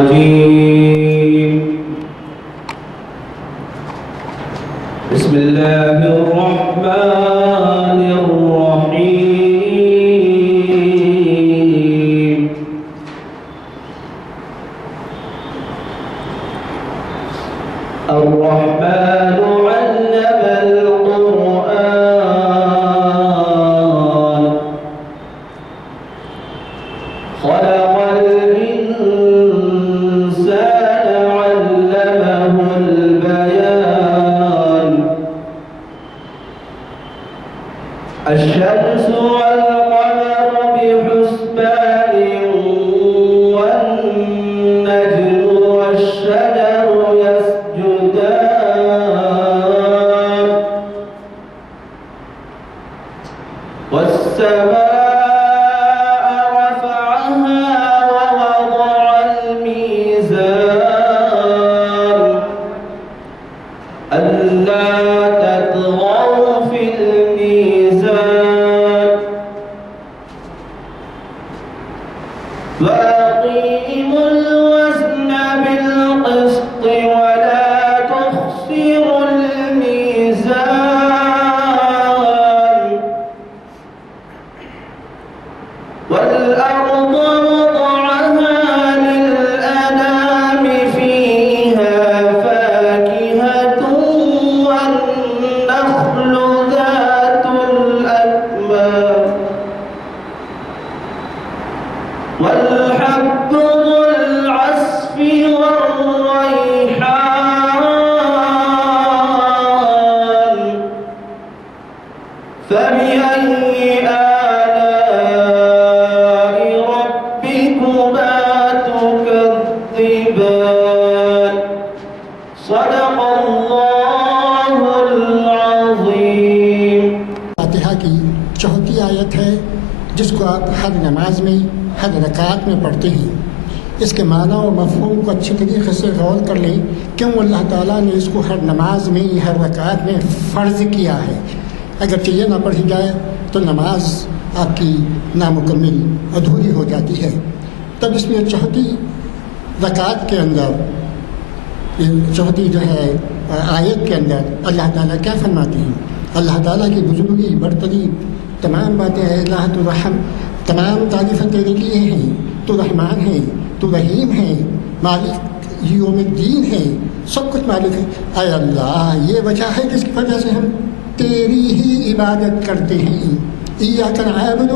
بسم الله الرحمن الرحيم الرحمن علم القرآن خلق الإنسان علمه البيان الشمس والقمر بحسبان والنجم والشجر يسجدان والسماء رفعها ووضع الميزان ألا تطغوا في الميزان وأقيموا الوزن بالقسط ولا تخسروا الميزان والأرض وضعها للأنام فيها فاكهة والنخل ذات الأكمام والحب ذو العصف والريحان فبأي آلاء ربكما تكذبان صدق الله العظيم فاتحہ کی 34 آیت ہے جس کو آپ ہر نماز میں ہر رکعت میں پڑھتے ہیں۔ اس کے معنی و مفہوم کو اچھی طریقے سے غور کر لیں، کیوں اللہ تعالیٰ نے اس کو ہر نماز میں ہر رکعت میں فرض کیا ہے۔ اگرچہ یہ نہ پڑھی جائے تو نماز آپ کی نامکمل ادھوری ہو جاتی ہے۔ تب اس میں 34 رکعت کے اندر 34 جو ہے آیت کے اندر اللہ تعالیٰ کیا فرماتے ہیں؟ اللہ تعالیٰ کی بزرگی برتری تمام باتیں اللہ تو رحم، تمام تعریفیں تیرے لیے ہیں، تو رحمان ہے، تو رحیم ہے، مالک یوم الدین ہے، سب کچھ مالک ہے۔ اے اللہ، یہ وجہ ہے جس کی وجہ سے ہم تیری ہی عبادت کرتے ہیں۔ ایاک نعبد،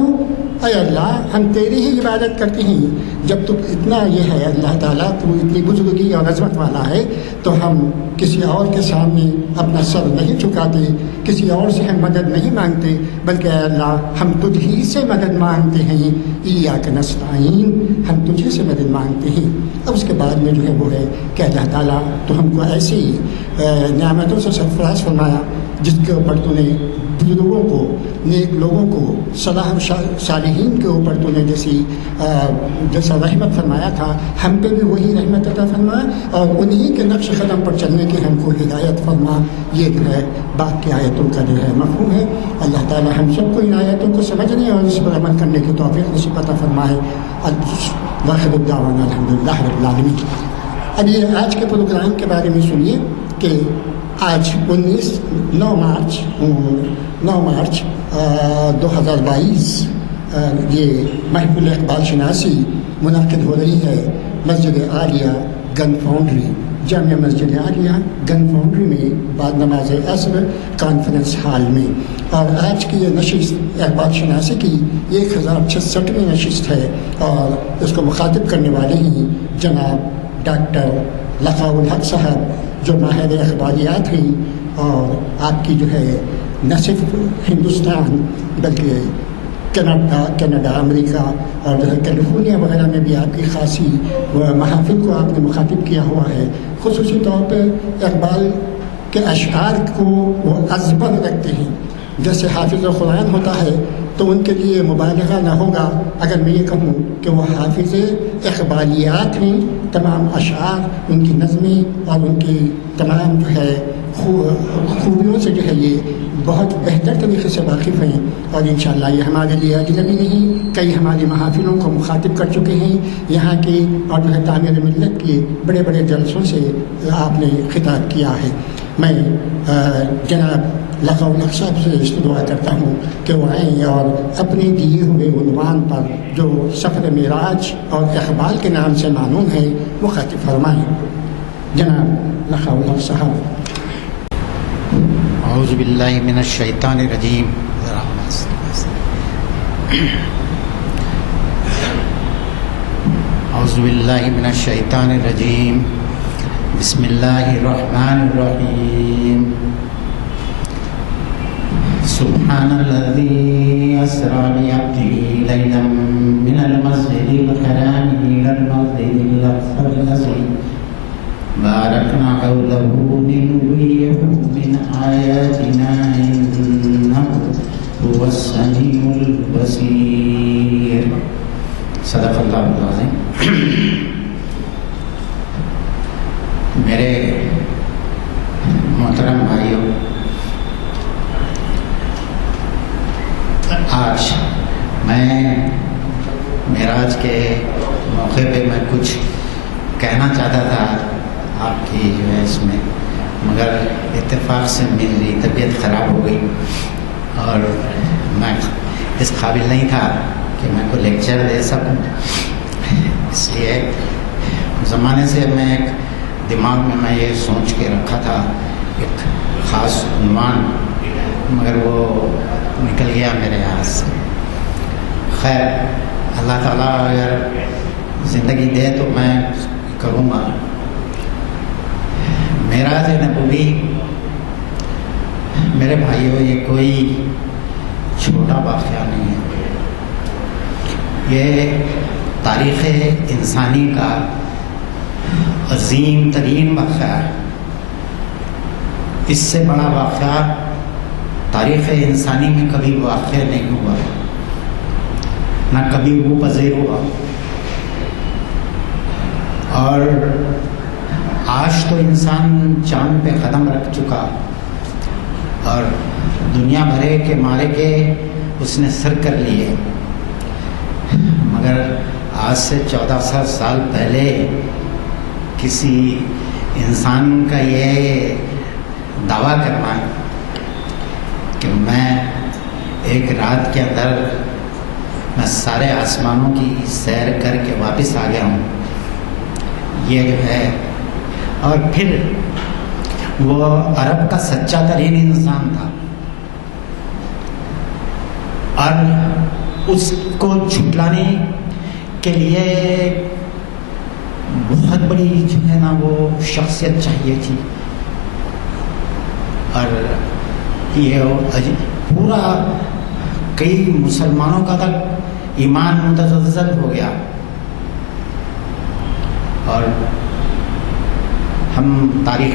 اے اللہ ہم تیری ہی عبادت کرتے ہیں۔ جب تو اتنا یہ ہے اللہ تعالیٰ، تو اتنی بزرگی اور عظمت والا ہے، تو ہم کسی اور کے سامنے اپنا سر نہیں جھکاتے، کسی اور سے ہم مدد نہیں مانگتے، بلکہ اے اللہ ہم تجھ ہی سے مدد مانگتے ہیں۔ ایاک نستعین، ہم تجھے سے مدد مانگتے ہیں۔ اب اس کے بعد میں جو ہے وہ ہے کہ اللہ تعالیٰ تو ہم کو ایسی نعمتوں سے سرفراز فرمایا جس کے اوپر تو نے بزرگوں کو، نیک لوگوں کو، صلاح صالحین کے اوپر تو نے جیسا رحمت فرمایا تھا، ہم پہ بھی وہی رحمت عطا فرما، اور انہی کے نقش قدم پر چلنے کی ہم کو ہدایت فرما۔ یہ جو ہے بعد کی آیتوں کا جو ہے مفہوم ہے۔ اللہ تعالی ہم سب کو ان آیتوں کو سمجھنے اور اس پر عمل کرنے کی توفیق نصیب عطا فرمائے۔ واخر دعوانا الحمدللہ رب العالمین۔ اب یہ آج کے پروگرام کے بارے میں سنیے کہ آج 9 مارچ 2022 یہ محفل اقبال شناسی منعقد ہو رہی ہے مسجد عالیہ گن فاؤنڈری، جامعہ مسجد عالیہ گن فاؤنڈری میں بعد نماز عصر کانفرنس ہال میں۔ اور آج کی یہ نشست اقبال شناسی کی 1066ویں نشست ہے، اور اس کو مخاطب کرنے والے ہیں جناب ڈاکٹر لقاء الحق صاحب، جو ماہر اقبالیات ہیں، اور آپ کی جو ہے نہ صرف ہندوستان بلکہ کینیڈا، امریکہ اور جو ہے کیلیفورنیا وغیرہ میں بھی آپ کی خاصی محافل کو آپ نے مخاطب کیا ہوا ہے۔ خصوصی طور پہ اقبال کے اشعار کو وہ ازبر رکھتے ہیں، جیسے حافظ قرآن ہوتا ہے تو ان کے لیے مبالغہ نہ ہوگا اگر میں یہ کہوں کہ وہ حافظ اقبالیات ہیں۔ تمام اشعار، ان کی نظمیں اور ان کی تمام جو ہے خوبیوں سے جو ہے یہ بہت بہتر طریقے سے واقف ہیں، اور انشاءاللہ یہ ہمارے لیے اجنبی نہیں، کئی ہماری محافلوں کو مخاطب کر چکے ہیں یہاں کی، اور جو ہے تعمیر ملت کی بڑے بڑے جلسوں سے آپ نے خطاب کیا ہے۔ میں جناب لقاء الحق صاحب سے اس دعا کرتا ہوں کہ وہ آئیں اور اپنے دیے ہوئے عنوان پر جو سفر معراج اور اقبال کے نام سے معلوم ہے وہ خطاب فرمائیں۔ جناب لقاء الحق صاحب۔ اعوذ باللہ من الشیطان الرجیم۔ اعوذ باللہ من الشیطان الرجیم، بسم اللہ الرحمن الرحیم۔ سبحان الذی اسری بعبدہ لیلا من المسجد الحرام الی المسجد الاقصی الذی بارکنا حولہ لنریہ من آیاتنا انہ هو السمیع البصیر۔ صدق اللہ العظیم۔ میرے محترم بھائیوں، آج میں معراج کے موقع پہ میں کچھ کہنا چاہتا تھا آپ کی جو ہے اس میں، مگر اتفاق سے میری طبیعت خراب ہو گئی اور میں اس قابل نہیں تھا کہ میں کو لیکچر دے سکوں، اس لیے زمانے سے میں ایک دماغ میں یہ سوچ کے رکھا تھا ایک خاص عنوان، مگر وہ نکل گیا میرے ہاتھ سے۔ خیر، اللہ تعالیٰ اگر زندگی دے تو میں کروں گا۔ معراج نبوی میرے بھائیوں یہ کوئی چھوٹا واقعہ نہیں ہے، یہ تاریخ انسانی کا عظیم ترین واقعہ ہے۔ اس سے بڑا واقعہ تاریخ انسانی میں کبھی واقع نہیں ہوا، نہ کبھی وہ پذیر ہوا، اور آج تو انسان چاند پہ قدم رکھ چکا اور دنیا بھرے کے مارے کے اس نے سر کر لیے، مگر آج سے 1400 سال پہلے کسی انسان کا یہ دعویٰ کرنا کہ میں ایک رات کے اندر میں سارے آسمانوں کی سیر کر کے واپس آ گیا ہوں، یہ جو ہے، اور پھر وہ عرب کا سچا ترین انسان تھا، اور اس کو جھٹلانے کے لیے بہت بڑی جو ہے نا وہ شخصیت چاہیے تھی، اور یہ پورا کئی مسلمانوں کا تک ایمان متزلزل ہو گیا۔ اور ہم تاریخ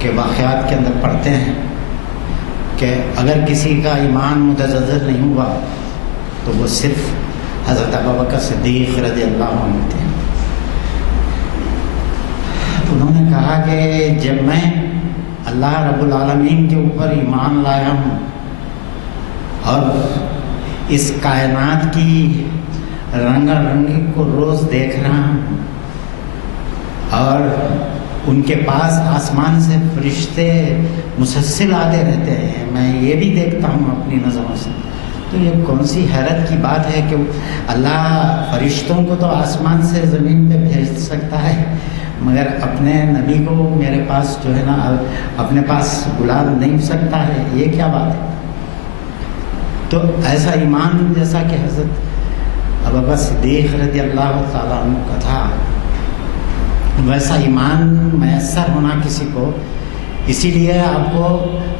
کے واقعات کے اندر پڑھتے ہیں کہ اگر کسی کا ایمان متزلزل نہیں ہوا تو وہ صرف حضرت ابوبکر صدیق رضی اللہ عنہ تھے۔ انہوں نے کہا کہ جب میں اللہ رب العالمین کے اوپر ایمان لایا ہوں اور اس کائنات کی رنگا رنگی کو روز دیکھ رہا ہوں، اور ان کے پاس آسمان سے فرشتے مسلسل آتے رہتے ہیں، میں یہ بھی دیکھتا ہوں اپنی نظروں سے، تو یہ کون سی حیرت کی بات ہے کہ اللہ فرشتوں کو تو آسمان سے زمین پہ بھیج سکتا ہے، مگر اپنے نبی کو میرے پاس جو ہے نا اپنے پاس بلا نہیں سکتا ہے، یہ کیا بات ہے؟ تو ایسا ایمان جیسا کہ حضرت ابوبکر صدیق رضی اللہ تعالیٰ عنہ کا تھا، ویسا ایمان میسر ہونا کسی کو، اسی لیے آپ کو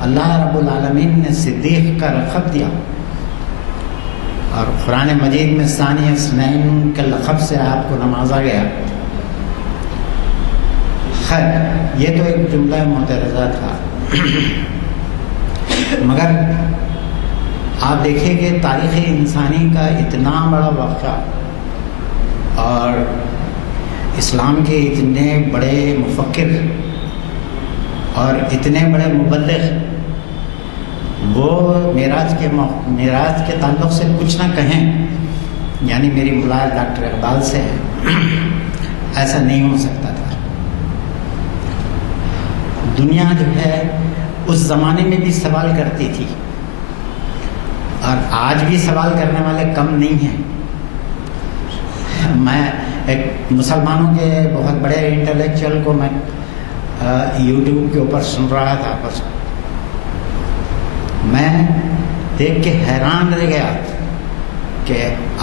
اللہ رب العالمین نے صدیق کا لقب دیا، اور قرآن مجید میں ثانی اثنین کے لقب سے آپ کو نوازا گیا۔ خیر، یہ تو ایک جملہ معترضہ تھا، مگر آپ دیکھیں کہ تاریخ انسانی کا اتنا بڑا واقعہ اور اسلام کے اتنے بڑے مفکر اور اتنے بڑے مبلغ وہ معراج کے تعلق سے کچھ نہ کہیں، یعنی میری ملاقات ڈاکٹر اقبال سے ہے، ایسا نہیں ہو سکتا تھا۔ دنیا جو ہے اس زمانے میں بھی سوال کرتی تھی، اور آج بھی سوال کرنے والے کم نہیں ہیں۔ میں ایک مسلمانوں کے بہت بڑے انٹلیکچوئل کو میں یوٹیوب کے اوپر سن رہا تھا، بس میں دیکھ کے حیران رہ گیا کہ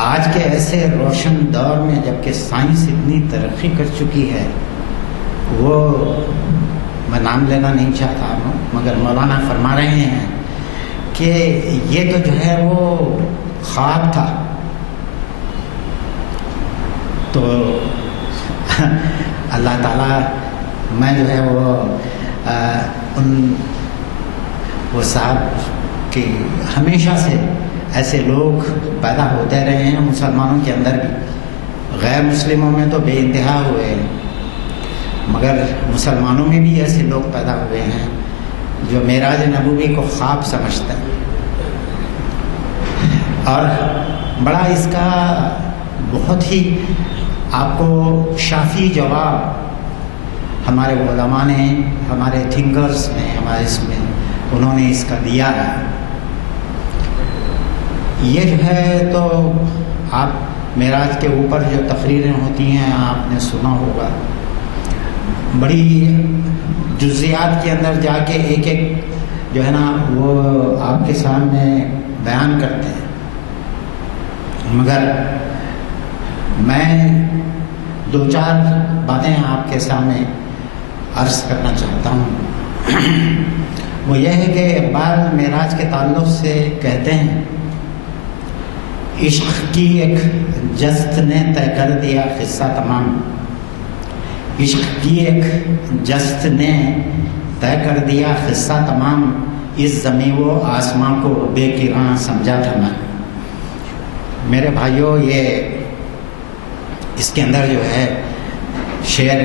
آج کے ایسے روشن دور میں جب کہ سائنس اتنی ترقی کر چکی ہے، وہ میں نام لینا نہیں چاہتا مگر مولانا فرما رہے ہیں کہ یہ تو جو ہے وہ خواب تھا۔ تو اللہ تعالیٰ، میں جو ہے وہ صاحب کہ ہمیشہ سے ایسے لوگ پیدا ہوتے رہے ہیں، مسلمانوں کے اندر بھی، غیر مسلموں میں تو بے انتہا ہوئے ہیں، مگر مسلمانوں میں بھی ایسے لوگ پیدا ہوئے ہیں جو معراج نبوی کو خواب سمجھتے ہیں۔ اور بڑا اس کا بہت ہی آپ کو شافی جواب ہمارے علماء نے، ہمارے تھنکرز نے، ہمارے اس میں انہوں نے اس کا دیا ہے۔ یہ جو ہے تو آپ معراج کے اوپر جو تقریریں ہوتی ہیں آپ نے سنا ہوگا، بڑی جزیات کے اندر جا کے ایک ایک جو ہے نا وہ آپ کے سامنے بیان کرتے ہیں، مگر میں دو چار باتیں آپ کے سامنے عرض کرنا چاہتا ہوں۔ وہ یہ ہے کہ اقبال معراج کے تعلق سے کہتے ہیں، عشق کی ایک جست نے طے کر دیا قصہ تمام، عشق کی ایک جست نے طے کر دیا قصہ تمام، اس زمین و آسماں کو بے کران سمجھا تھا میں۔ میرے بھائیوں، یہ اس کے اندر جو ہے شعر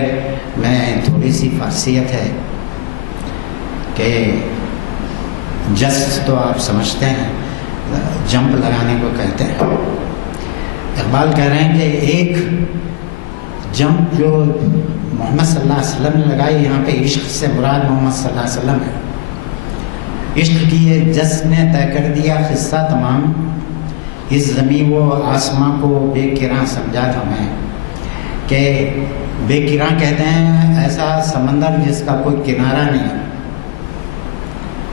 میں تھوڑی سی فارسیت ہے کہ جست تو آپ سمجھتے ہیں، جمپ لگانے کو کہتے ہیں۔ اقبال کہہ رہے ہیں کہ ایک جمپ جو محمد صلی اللہ علیہ وسلم نے لگائی، یہاں پہ عشق سے مراد محمد صلی اللہ علیہ وسلم ہے۔ عشق کی یہ جست نے طے کر دیا قصہ تمام، اس زمین و آسماں کو بے کراں سمجھا تھا میں۔ کہ بے کراں کہتے ہیں ایسا سمندر جس کا کوئی کنارہ نہیں،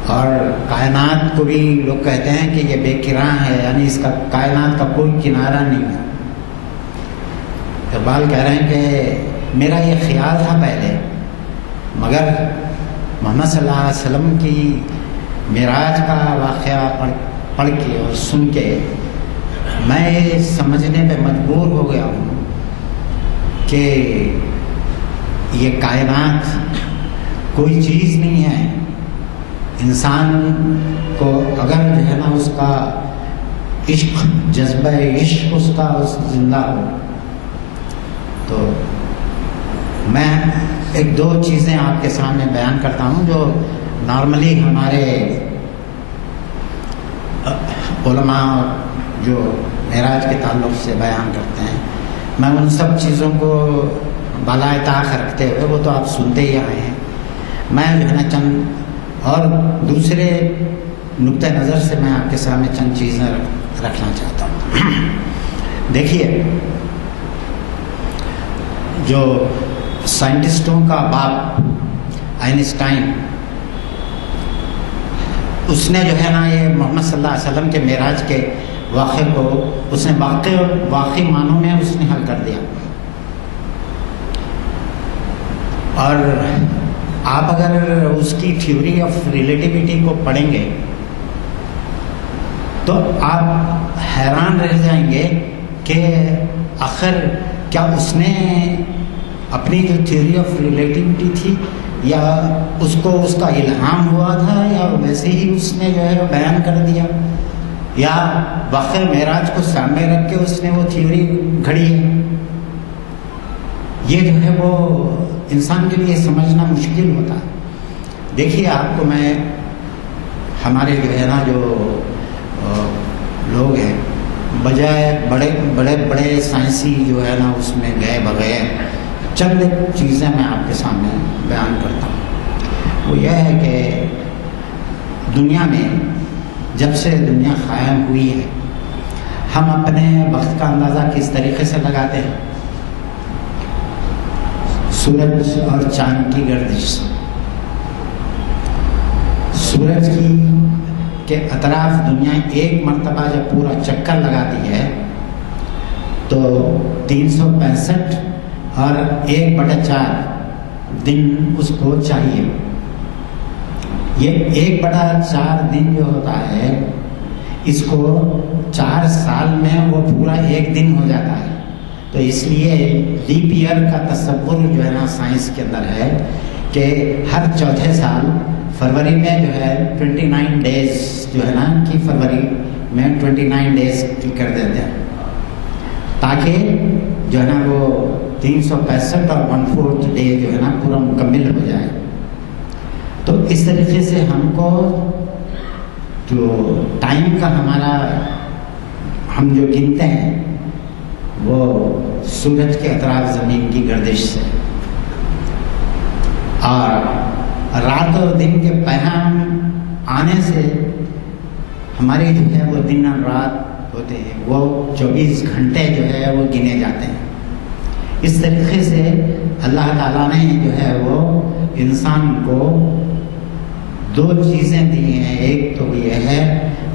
اور کائنات کو بھی لوگ کہتے ہیں کہ یہ بے کراں ہے، یعنی اس کا کائنات کا کوئی کنارہ نہیں ہے۔ اقبال کہہ رہے ہیں کہ میرا یہ خیال تھا پہلے، مگر محمد صلی اللہ علیہ وسلم کی معراج کا واقعہ پڑھ کے اور سن کے میں یہ سمجھنے پہ مجبور ہو گیا ہوں کہ یہ کائنات کوئی چیز نہیں ہے۔ انسان کو اگر جو ہے نا اس کا عشق، جذبہ عشق اس کا زندہ ہو، تو میں ایک دو چیزیں آپ کے سامنے بیان کرتا ہوں جو نارملی ہمارے علماء جو معراج کے تعلق سے بیان کرتے ہیں، میں ان سب چیزوں کو بالائے طاق رکھتے ہوئے، وہ تو آپ سنتے ہی آئے ہیں، میں جو ہے نا چند اور دوسرے نقطۂ نظر سے میں آپ کے سامنے چند چیزیں رکھنا چاہتا ہوں۔ دیکھیے، جو سائنٹسٹوں کا باپ آئنسٹائن، اس نے جو ہے نا یہ محمد صلی اللہ علیہ وسلم کے معراج کے واقعے کو اس نے واقعی معنوں میں اس نے حل کر دیا۔ اور آپ اگر اس کی تھیوری آف ریلیٹیوٹی کو پڑھیں گے تو آپ حیران رہ جائیں گے کہ آخر کیا اس نے اپنی جو تھیوری آف ریلیٹیوٹی تھی، یا اس کو اس کا الہام ہوا تھا، یا ویسے ہی اس نے جو ہے بیان کر دیا، یا واقعہ معراج کو سامنے رکھ کے اس نے وہ تھیوری گھڑی ہے۔ یہ جو ہے وہ انسان کے لیے سمجھنا مشکل ہوتا ہے۔ دیکھیے، آپ کو میں ہمارے جو ہے نا جو لوگ ہیں بجائے بڑے بڑے سائنسی جو ہے نا اس میں گئے بغیر چند چیزیں میں آپ کے سامنے بیان کرتا ہوں. وہ یہ ہے کہ دنیا میں جب سے دنیا قائم ہوئی ہے ہم اپنے وقت کا اندازہ کس طریقے سے لگاتے ہیں؟ سورج اور چاند کی گردش سے. سورج کے اطراف دنیا ایک مرتبہ جب پورا چکر لگاتی ہے تو 365 اور 1/4 دن اس کو چاہیے. یہ 1/4 دن جو ہوتا ہے اس کو 4 سال میں وہ پورا ایک دن ہو جاتا ہے. تو اس لیے لیپ ایئر کا تصور جو ہے نا سائنس کے اندر ہے کہ ہر چوتھے سال فروری میں جو ہے 29 ڈیز جو ہے نا کہ فروری میں 29 ڈیز کی کر دیتے ہیں تاکہ جو ہے نا وہ 365 اور 1/4 ڈے جو ہے نا پورا مکمل ہو جائے. تو اس طریقے سے ہم کو جو ٹائم کا ہم جو گنتے ہیں وہ سورج کے اطراف زمین کی گردش سے. اور رات اور دن کے پیغام آنے سے ہمارے جو ہے وہ دن اور رات ہوتے ہیں وہ 24 گھنٹے جو ہے وہ گنے جاتے ہیں. اس طریقے سے اللہ تعالیٰ نے جو ہے وہ انسان کو 2 چیزیں دی ہیں. ایک تو یہ ہے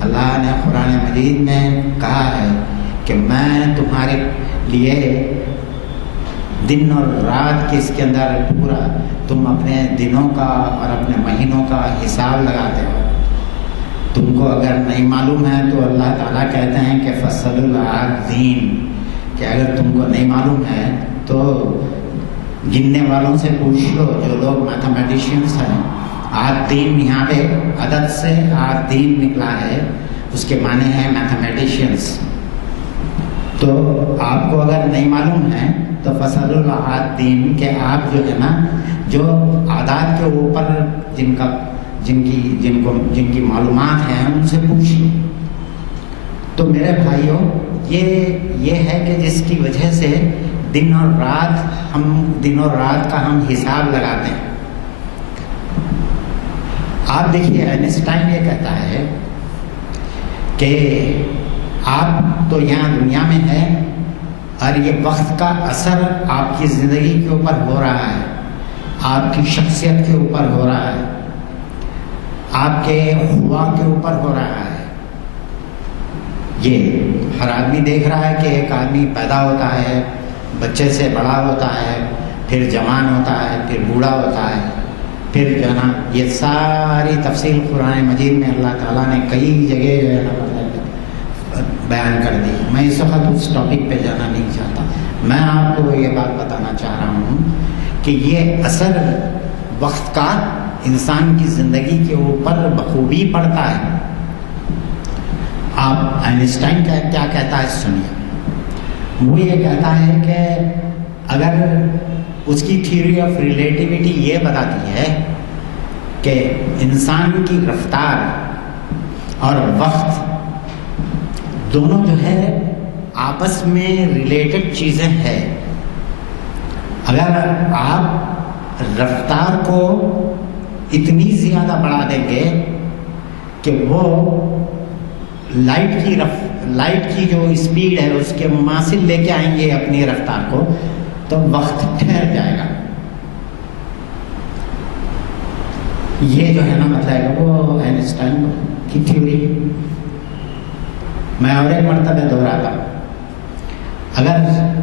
اللہ نے قرآن مجید میں کہا ہے کہ میں تمہارے لیے دن اور رات کے اس کے اندر پورا تم اپنے دنوں کا اور اپنے مہینوں کا حساب لگاتے ہو. تم کو اگر نہیں معلوم ہے تو اللہ تعالیٰ کہتے ہیں کہ فصل العادین کہ اگر تم کو نہیں معلوم ہے تو گننے والوں سے پوچھ لو جو لوگ میتھمیٹیشینس ہیں. عادین یہاں پہ عدد سے عادین نکلا ہے اس کے معنی ہیں میتھمیٹیشینس. تو آپ کو اگر نہیں معلوم ہے تو فصل العادین کہ آپ جو ہے نا جو اعداد کے اوپر جن کی معلومات ہیں ان سے پوچھ لو. تو میرے بھائیوں یہ ہے کہ جس کی وجہ سے دن اور رات کا ہم حساب لگاتے ہیں. آپ دیکھیے آئنسٹائن یہ کہتا ہے کہ آپ تو یہاں دنیا میں ہیں اور یہ وقت کا اثر آپ کی زندگی کے اوپر ہو رہا ہے, آپ کی شخصیت کے اوپر ہو رہا ہے, آپ کے ہوا کے اوپر ہو رہا ہے. یہ ہر آدمی دیکھ رہا ہے کہ ایک آدمی پیدا ہوتا ہے, بچے سے بڑا ہوتا ہے, پھر جوان ہوتا ہے, پھر بوڑھا ہوتا ہے, پھر جو ہے نا یہ ساری تفصیل قرآن مجید میں اللہ تعالیٰ نے کئی جگہ جو ہے نا بیان کر دی. میں اس وقت اس ٹاپک پہ جانا نہیں چاہتا. میں آپ کو یہ بات بتانا چاہ رہا ہوں کہ یہ اثر وقت کا انسان کی زندگی کے اوپر بخوبی پڑتا ہے. آپ آئنسٹائن کیا کہتا ہے سنیے. وہ یہ کہتا ہے کہ اگر اس کی تھیوری آف ریلیٹیوٹی یہ بتاتی ہے کہ انسان کی رفتار اور وقت دونوں جو ہے آپس میں ریلیٹڈ چیزیں ہیں. اگر آپ رفتار کو اتنی زیادہ بڑھا دیں گے کہ وہ لائٹ کی جو اسپیڈ ہے اس کے مماثل لے کے آئیں گے اپنی رفتار کو تو وقت ٹھہر جائے گا. یہ جو ہے نا مطلب وہ آئنسٹائن کی تھیوری ہے. میں اور ایک مرتبہ دہراتا ہوں, اگر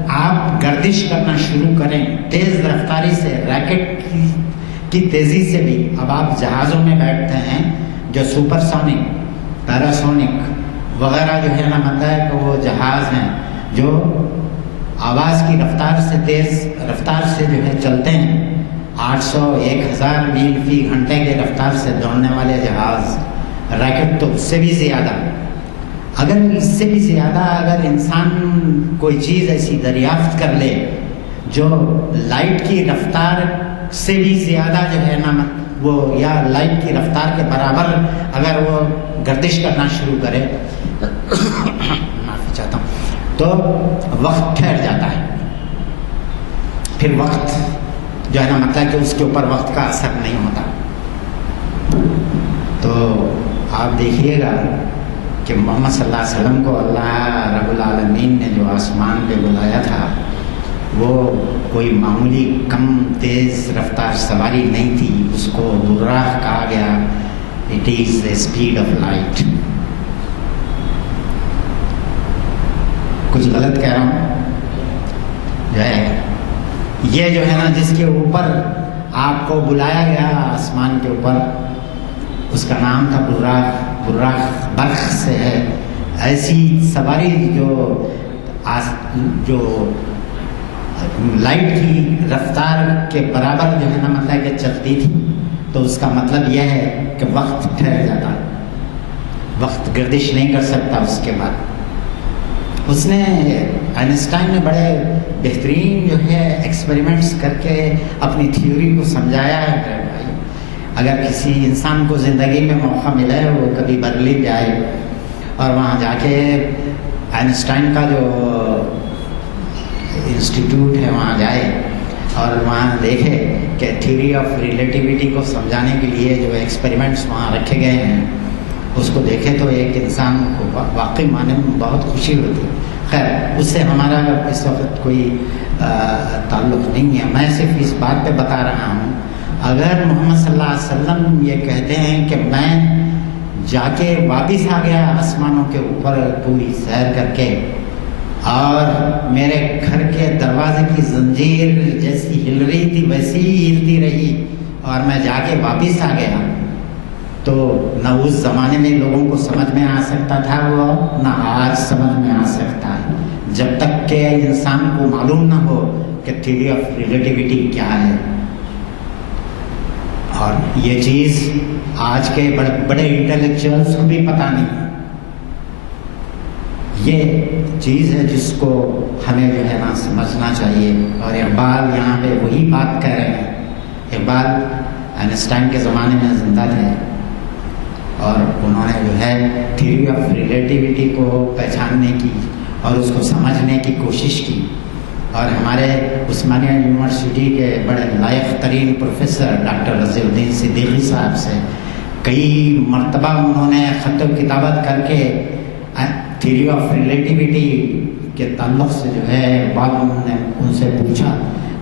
آپ گردش کرنا شروع کریں تیز رفتاری سے, ریکٹ کی تیزی سے بھی, اب آپ جہازوں میں بیٹھتے ہیں جو سپر سونک, پیراسونک وغیرہ جو ہے نا مطلب کہ وہ جہاز ہیں جو آواز کی رفتار سے تیز رفتار سے جو ہے چلتے ہیں, 800-1000 میل فی گھنٹے کے رفتار سے دوڑنے والے جہاز, ریکٹ تو اس سے بھی زیادہ. اگر اس سے بھی زیادہ اگر انسان کوئی چیز ایسی دریافت کر لے جو لائٹ کی رفتار سے بھی زیادہ جو ہے نا وہ یا لائٹ کی رفتار کے برابر اگر وہ گردش کرنا شروع کرے معافی چاہتا ہوں، تو وقت ٹھہر جاتا ہے. پھر وقت جو ہے نا مطلب کہ اس کے اوپر وقت کا اثر نہیں ہوتا. تو آپ دیکھیے گا کہ محمد صلی اللہ علیہ وسلم کو اللہ رب العالمین نے جو آسمان پہ بلایا تھا وہ کوئی معمولی کم تیز رفتار سواری نہیں تھی. اس کو براق کہا گیا. It is the speed of light. کچھ غلط کہہ رہا ہوں جو ہے یہ جو ہے نا جس کے اوپر آپ کو بلایا گیا آسمان کے اوپر، اس کا نام تھا براق. براق برق سے ہے. ایسی سواری جو لائٹ کی رفتار کے برابر جو ہے نا مطلب کہ چلتی تھی. تو اس کا مطلب یہ ہے کہ وقت ٹھہر جاتا، وقت گردش نہیں کر سکتا. اس کے بعد اس نے آئنسٹائن نے بڑے بہترین جو ہے ایکسپیریمنٹس کر کے اپنی تھیوری کو سمجھایا ہے. اگر کسی انسان کو زندگی میں موقع ملے وہ کبھی برلن جائے اور وہاں جا کے آئنسٹائن کا جو انسٹیٹیوٹ ہے وہاں جائے اور وہاں دیکھے کہ تھیوری آف ریلیٹیوٹی کو سمجھانے کے لیے جو ایکسپیریمنٹس وہاں رکھے گئے ہیں اس کو دیکھے تو ایک انسان کو واقعی معنی میں بہت خوشی ہوتی. خیر اس سے ہمارا اس وقت کوئی تعلق نہیں ہے. میں صرف اس بات پہ بتا رہا ہوں اگر محمد صلی اللہ علیہ وسلم یہ کہتے ہیں کہ میں جا کے واپس آ گیا آسمانوں کے اوپر پوری سیر کر کے اور میرے گھر کے دروازے کی زنجیر جیسی ہل رہی تھی ویسی ہی ہلتی رہی اور میں جا کے واپس آ گیا، تو نہ اس زمانے میں لوگوں کو سمجھ میں آ سکتا تھا وہ، نہ آج سمجھ میں آ سکتا ہے جب تک کہ انسان کو معلوم نہ ہو کہ تھیوری آف ریلیٹیوٹی کیا ہے. اور یہ چیز آج کے بڑے انٹلیکچوئلس کو بھی پتہ نہیں. یہ چیز ہے جس کو ہمیں جو ہے نا سمجھنا چاہیے. اور اقبال یہاں پہ وہی بات کہہ رہے ہیں. اقبال آئنسٹائن کے زمانے میں زندہ تھے اور انہوں نے جو ہے تھیوری آف ریلیٹیوٹی کو پہچاننے کی اور اس کو سمجھنے کی کوشش کی. اور ہمارے عثمانیہ یونیورسٹی کے بڑے لائق ترین پروفیسر ڈاکٹر رضی الدین صدیقی صاحب سے کئی مرتبہ انہوں نے خط و کتابت کر کے تھیوری آف ریلیٹیوٹی کے تعلق سے جو ہے انہوں نے ان سے پوچھا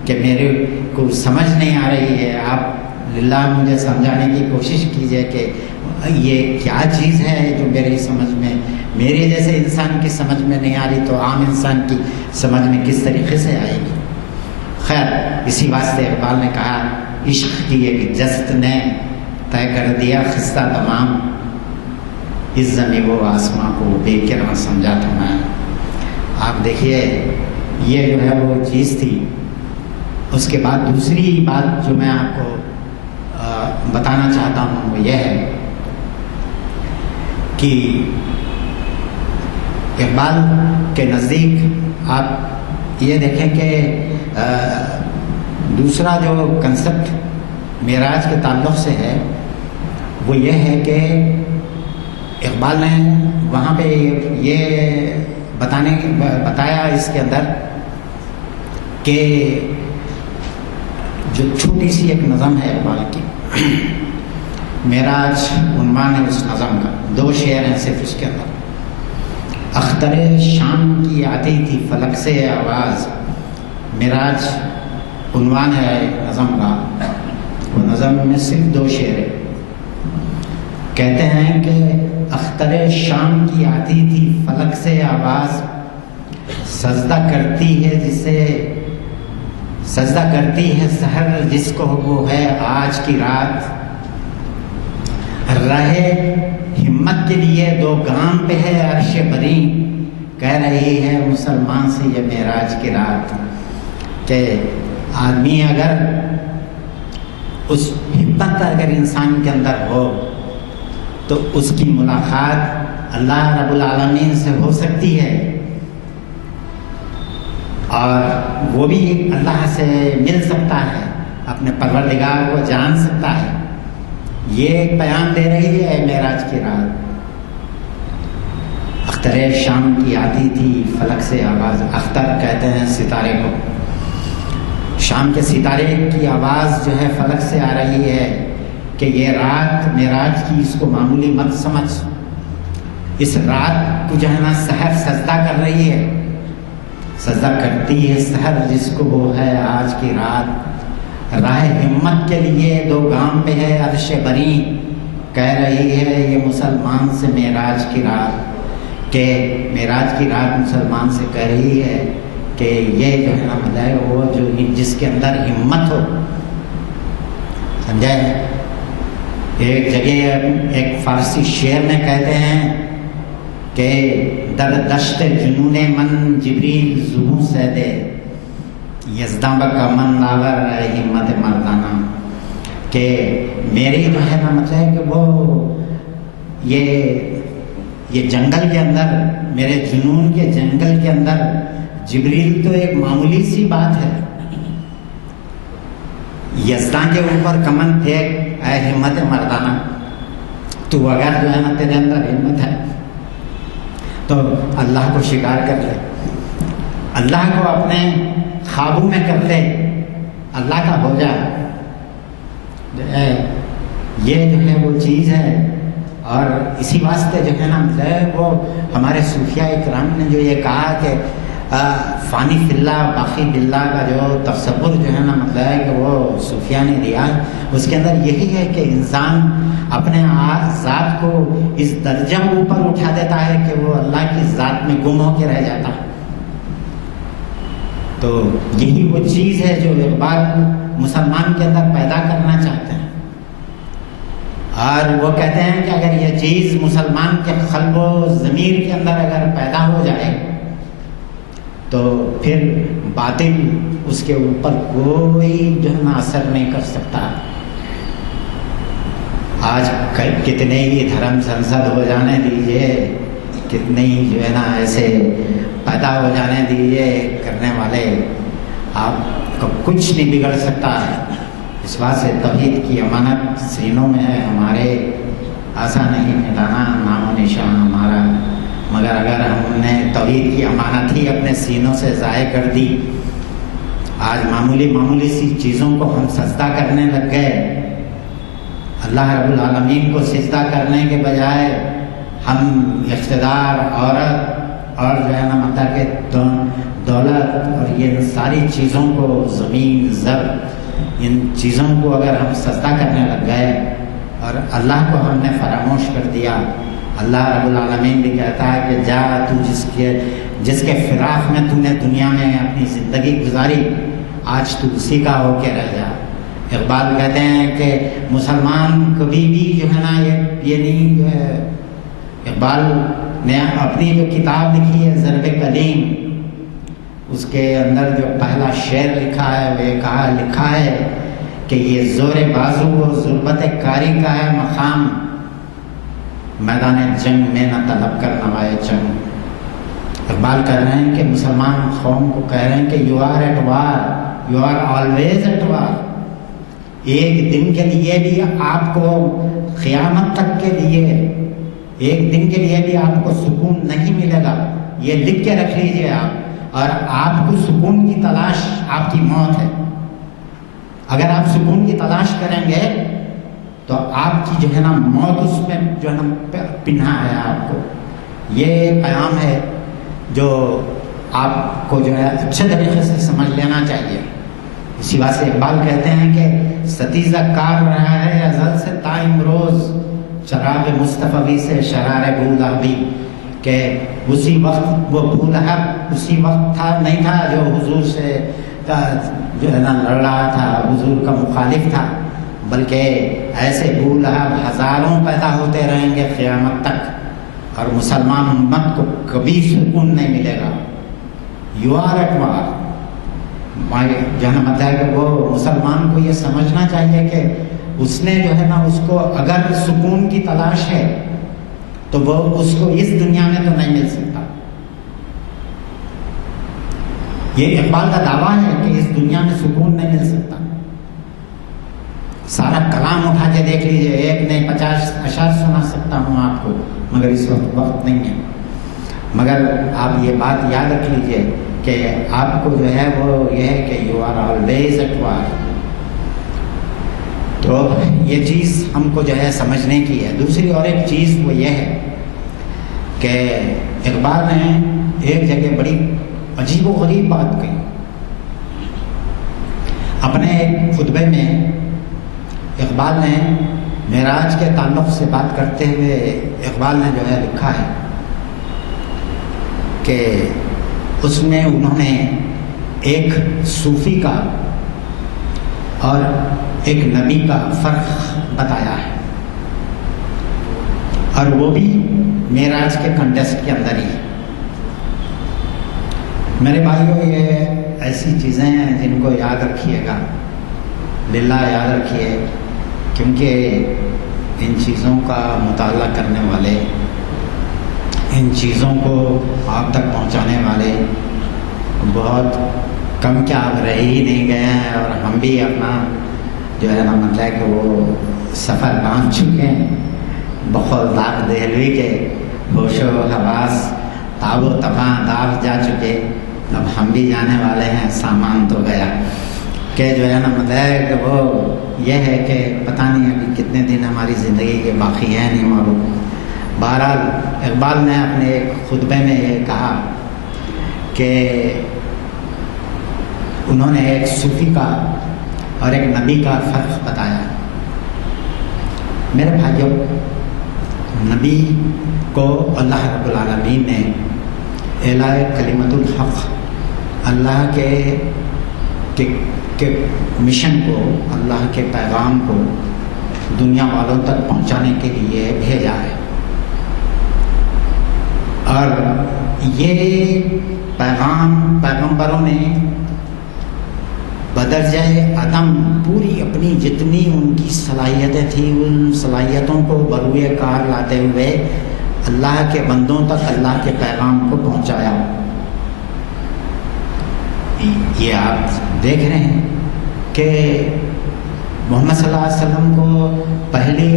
کہ میرے کو سمجھ نہیں آ رہی ہے، آپ للہ مجھے سمجھانے کی کوشش کیجئے کہ یہ کیا چیز ہے جو میری سمجھ میں، میرے جیسے انسان کی سمجھ میں نہیں آ رہی تو عام انسان کی سمجھ میں کس طریقے سے آئے گی. خیر اسی واسطے اقبال نے کہا عشق کی ایک جست نے طے کر دیا خستہ تمام، اس زمین و آسماں کو بے کرنا سمجھا تھا میں. آپ دیکھیے یہ جو ہے وہ چیز تھی. اس کے بعد دوسری بات جو میں آپ کو بتانا چاہتا ہوں وہ یہ ہے کہ اقبال کے نزدیک آپ یہ دیکھیں کہ دوسرا جو کنسپٹ معراج کے تعلق سے ہے وہ یہ ہے کہ اقبال نے وہاں پہ یہ بتایا اس کے اندر کہ جو چھوٹی سی ایک نظم ہے اقبال کی، معراج عنوان ہے اس نظم کا، 2 شعر ہیں صرف اس کے اندر. اختر شام کی آتی تھی فلک سے آواز، معراج عنوان ہے نظم کا. وہ نظم میں صرف 2 شعر ہے. کہتے ہیں کہ اختر شام کی آتی تھی فلک سے آواز، سجدہ کرتی ہے سحر جس کو وہ ہے آج کی رات، رہے ہمت کے لیے 2 گام پہ ہے عرش بری، کہہ رہی ہے مسلمان سے یہ معراج کی رات. کہ آدمی اگر اس ہمت اگر انسان کے اندر ہو تو اس کی ملاقات اللہ رب العالمین سے ہو سکتی ہے اور وہ بھی اللہ سے مل سکتا ہے، اپنے پروردگار کو جان سکتا ہے. یہ ایک بیان دے رہی ہے معراج کی رات. اختر شام کی آتی تھی فلک سے آواز. اختر کہتے ہیں ستارے کو. شام کے ستارے کی آواز جو ہے فلک سے آ رہی ہے کہ یہ رات معراج کی، اس کو معمولی مت سمجھ. اس رات کو جو ہے نا سحر سجدہ کر رہی ہے، سجدہ کرتی ہے سحر جس کو وہ ہے آج کی رات. راہ ہمت کے لیے دو گام پہ ہے عرش بری، کہہ رہی ہے یہ مسلمان سے معراج کی رات، کہ معراج کی رات مسلمان سے کہہ رہی ہے کہ یہ جو ہے نا مطلب وہ جو جس کے اندر ہمت ہو. سمجھے؟ ایک جگہ ایک فارسی شعر میں کہتے ہیں کہ در دشت جنون من جبریل زہو سیدے یزداں بکا من ناور ہمت مردانہ. کہ میری جو ہے نا مطلب کہ وہ یہ جنگل کے اندر، میرے جنون کے جنگل کے اندر جبریل تو ایک معمولی سی بات ہے، یزداں کے اوپر کمن پھینک اے ہمت مردانہ. تو اگر جو ہے نا تیرے اندر ہمت ہے تو اللہ کو شکار کر لے، اللہ کو اپنے قابو میں کر لے، اللہ کا ہو جا. یہ جو ہے وہ چیز ہے. اور اسی واسطے جو ہے نا وہ ہمارے صوفیاء اکرام نے جو یہ کہا کہ فانی فی اللہ باقی باللہ کا جو تصور جو ہے نا مطلب کہ وہ صوفیاء نے دیا، اس کے اندر یہی ہے کہ انسان اپنے ذات کو اس درجہ اوپر اٹھا دیتا ہے کہ وہ اللہ کی ذات میں گم ہو کے رہ جاتا ہے. تو یہی وہ چیز ہے جو اقبال مسلمان کے اندر پیدا کرنا چاہتے ہیں. اور وہ کہتے ہیں کہ اگر یہ چیز مسلمان کے قلب و ضمیر کے اندر اگر پیدا ہو جائے تو پھر باطل اس کے اوپر کوئی جو ہے نا اثر نہیں کر سکتا. آج کتنے ہی دھرم سنسد ہو جانے دیجئے، کتنے ہی جو ہے نا ایسے پیدا ہو جانے دیجئے کرنے والے، آپ کو کچھ نہیں بگڑ سکتا ہے. اس بات سے توحید کی امانت سینوں میں ہے ہمارے، ایسا نہیں مٹانا نام و نشان ہمارا. مگر اگر ہم نے توحید کی امانت ہی اپنے سینوں سے ضائع کر دی، آج معمولی سی چیزوں کو ہم سجدہ کرنے لگ گئے، اللہ رب العالمین کو سجدہ کرنے کے بجائے ہم اقتدار، عورت اور جو ہے نا مطلب کہ دولت اور یہ ساری چیزوں کو، زمین زر، ان چیزوں کو اگر ہم سجدہ کرنے لگ گئے اور اللہ کو ہم نے فراموش کر دیا. اللہ رب العالمین بھی کہتا ہے کہ جا تو جس کے فراق میں تو نے دنیا میں اپنی زندگی گزاری، آج تو اسی کا ہو کے رہ جا. اقبال کہتے ہیں کہ مسلمان کبھی بھی جو ہے نا یہ نہیں. اقبال نے اپنی جو کتاب لکھی ہے ضرب کلیم، اس کے اندر جو پہلا شعر لکھا ہے وہ یہ لکھا ہے کہ یہ زور بازو و ضربت کاری کا ہے مقام، میدان جنگ میں نہ طلب کر نوائے چنگ. اقبال کہہ رہے ہیں کہ مسلمان قوم کو کہہ رہے ہیں کہ you are at war, you are always at war. ایک دن کے لیے بھی آپ کو قیامت تک کے لیے ایک دن کے لیے بھی آپ کو سکون نہیں ملے گا. یہ لکھ کے رکھ لیجئے آپ. اور آپ کو سکون کی تلاش آپ کی موت ہے. اگر آپ سکون کی تلاش کریں گے تو آپ کی جو ہے نا موت اس میں جو ہے نا پنہا ہے آپ کو. یہ پیغام ہے جو آپ کو جو ہے اچھے طریقے سے سمجھ لینا چاہیے. اسی بات سے اقبال کہتے ہیں کہ ستیزہ کار رہا ہے ازل سے تا امروز، چراغ مصطفی سے شرار بولہبی. کہ اسی وقت وہ بولہب اسی وقت تھا نہیں تھا جو حضور سے جو ہے نا لڑ رہا تھا، حضور کا مخالف تھا، بلکہ ایسے بولہب ہزاروں پیدا ہوتے رہیں گے قیامت تک، اور مسلمان امت کو کبھی سکون نہیں ملے گا. یو آر ایٹ وار. جو ہے نا مطلب کہ وہ مسلمان کو یہ سمجھنا چاہیے کہ اس نے جو ہے نا اس کو اگر سکون کی تلاش ہے تو وہ اس کو اس دنیا میں تو نہیں مل سکتا. یہ اقبال کا دعویٰ ہے کہ اس دنیا میں سکون نہیں مل سکتا. سارا کلام اٹھا کے دیکھ لیجئے، ایک نہیں 50 اشعار سنا سکتا ہوں آپ کو، مگر اس وقت نہیں ہے۔ مگر آپ یہ بات یاد رکھ لیجئے کہ آپ کو جو ہے وہ یہ ہے کہ یو آر آلویز ایٹ وار۔ تو یہ چیز ہم کو جو ہے سمجھنے کی ہے۔ دوسری اور ایک چیز وہ یہ ہے کہ اقبال نے ایک جگہ بڑی عجیب و غریب بات کہی اپنے ایک خطبے میں۔ اقبال نے معراج کے تعلق سے بات کرتے ہوئے اقبال نے جو ہے لکھا ہے کہ اس میں انہوں نے ایک صوفی کا اور ایک نبی کا فرق بتایا ہے، اور وہ بھی معراج کے کنٹیسٹ کے اندر ہی۔ میرے بھائیوں، یہ ایسی چیزیں ہیں جن کو یاد رکھیے گا، للہ یاد رکھیے، کیونکہ ان چیزوں کا مطالعہ کرنے والے، ان چیزوں کو آپ تک پہنچانے والے بہت کم کیا اب رہ ہی نہیں گئے ہیں، اور ہم بھی اپنا جو ہے نا مطلب کہ وہ سفر باندھ چکے ہیں، بخول داغ دہلوی کے ہوش و حواس تاب و تباں داغ جا چکے، اب ہم بھی جانے والے ہیں، سامان تو گیا کہ جو ہے نا مطلب کہ وہ یہ ہے کہ پتہ نہیں ابھی کتنے دن ہماری زندگی کے باقی ہیں، نہیں معلوم۔ بہرحال اقبال نے اپنے ایک خطبے میں یہ کہا کہ انہوں نے ایک صوفی کا اور ایک نبی کا فرق بتایا۔ میرے بھائیوں، نبی کو اللہ رب العالمین نے اعلاء کلمت الحق، اللہ کے مشن کو، اللہ کے پیغام کو دنیا والوں تک پہنچانے کے لیے بھیجا ہے، اور یہ پیغام پیغمبروں نے بدرجۂ عدم پوری اپنی جتنی ان کی صلاحیتیں تھیں، ان صلاحیتوں کو بروئے کار لاتے ہوئے اللہ کے بندوں تک اللہ کے پیغام کو پہنچایا۔ یہ آپ دیکھ رہے ہیں کہ محمد صلی اللہ علیہ وسلم کو پہلی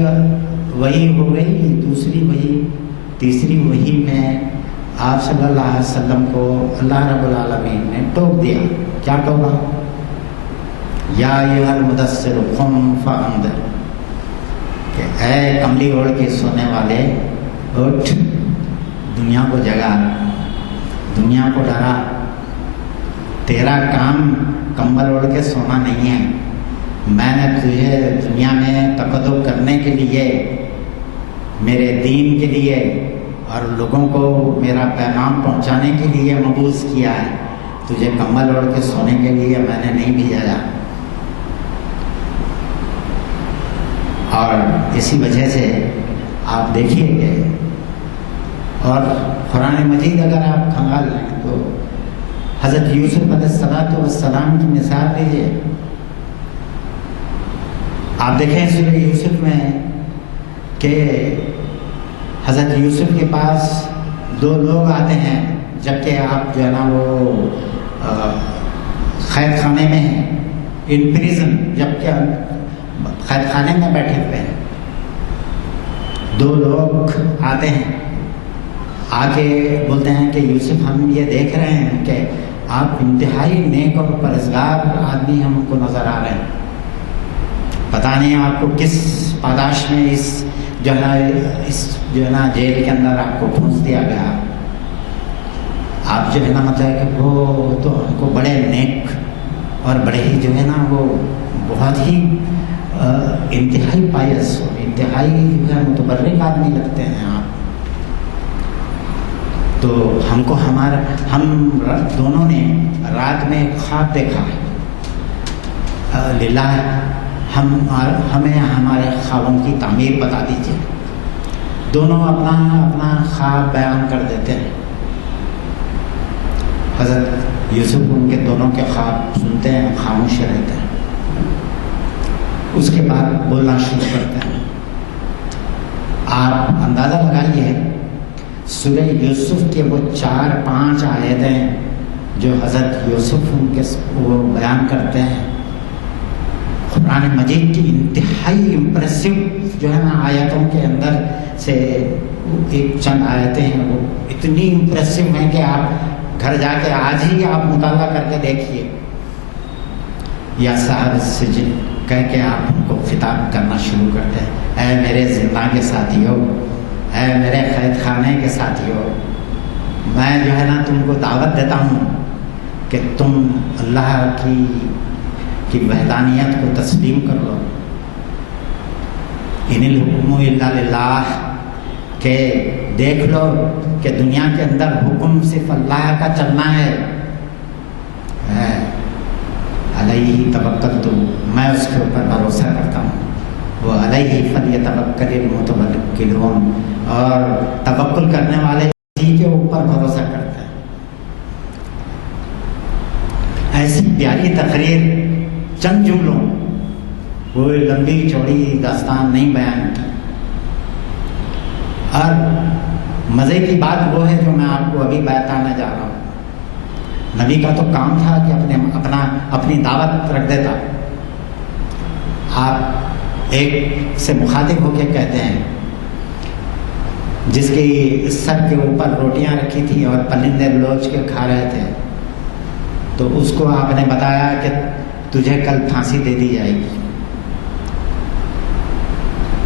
وحی ہو گئی، دوسری وحی، تیسری وحی میں آپ صلی اللہ علیہ وسلم کو اللہ رب العالمین نے ٹوک دیا۔ کیا ٹوکا؟ یا ایھا المدثر قم فانذر، کہ اے کملی اوڑھ کے سونے والے اٹھ، دنیا کو جگا، دنیا کو ڈرا، تیرا کام کمبل اوڑھ کے سونا نہیں ہے، میں نے تجھے دنیا میں تقدم کرنے کے لیے، میرے دین کے لیے اور لوگوں کو میرا پیغام پہنچانے کے لیے مبعوث کیا ہے، تجھے کمبل اوڑھ کے سونے کے لیے میں نے نہیں بھیجا۔ اور اسی وجہ سے آپ دیکھیے کہ، اور قرآن مجید اگر آپ کھنگال لیں تو حضرت یوسف علیہ السلام کی مثال لیجیے۔ آپ دیکھیں سورہ یوسف میں کہ حضرت یوسف کے پاس دو لوگ آتے ہیں، جبکہ آپ جو ہے نا وہ قید خانے میں ہیں، ان پریزن، جبکہ قید خانے میں بیٹھے ہوئے ہیں۔ دو لوگ آتے ہیں، آ کے بولتے ہیں کہ یوسف ہم یہ دیکھ رہے ہیں کہ آپ انتہائی نیک اور پرہیزگار آدمی ہم کو نظر آ رہے ہیں، پتہ نہیں آپ کو کس پاداش میں اس جو ہے نا جیل کے اندر آپ کو پھونس دیا گیا۔ آپ جو ہے نا مطلب کہ وہ تو ہم کو بڑے نیک اور بڑے ہی جو ہے نا وہ بہت ہی انتہائی پائس اور انتہائی جو ہے متبرک آدمی لگتے ہیں آپ۔ تو ہم کو ہم دونوں نے رات میں ایک خواب دیکھا ہے، للہ ہمیں ہمارے خوابوں کی تعمیر بتا دیجیے۔ دونوں اپنا خواب بیان کر دیتے ہیں۔ حضرت یوسف ان کے دونوں کے خواب سنتے ہیں، خاموش رہتے ہیں، اس کے بعد بولنا شروع کرتے ہیں۔ آپ اندازہ لگائیے سورہ یوسف کے وہ 4-5 آیتیں جو حضرت یوسف ان کے وہ بیان کرتے ہیں، قرآن مجید کی انتہائی امپریسو جو ہے نا آیتوں کے اندر سے ایک چند آیتیں ہیں وہ اتنی امپریسو ہیں کہ آپ گھر جا کے آج ہی آپ مطالعہ کر کے دیکھیے. یا صاحب السجن کہہ کے آپ ان کو خطاب کرنا شروع کرتے ہیں، اے میرے زنداں کے ساتھیوں، اے میرے قید خانے کے ساتھیوں، میں جو ہے نا تم کو دعوت دیتا ہوں کہ تم اللہ کی وحدانیت کو تسلیم کر لو. ان الحکم الا للہ، کہ دیکھ لو کہ دنیا کے اندر حکم صرف اللہ کا چلنا ہے. علیہ توکلت، میں اس کے اوپر بھروسہ کرتا ہوں. وہ علیہ فلیتوکل المتوکلون، اور توکل کرنے والے اسی کے اوپر بھروسہ کرتے ہیں. ایسی پیاری تقریر چند جملوں، کوئی لمبی چوڑی داستان نہیں بیان کی. اور مزے کی بات وہ ہے جو میں آپ کو ابھی بتانے جا رہا ہوں. نبی کا تو کام تھا کہ اپنی دعوت رکھ دیتا. آپ ایک سے مخاطب ہو کے کہتے ہیں جس کی سر کے اوپر روٹیاں رکھی تھی اور پرندے لوچ کے کھا رہے تھے، تو اس کو آپ نے بتایا کہ تجھے کل پھانسی دے دی جائے گی.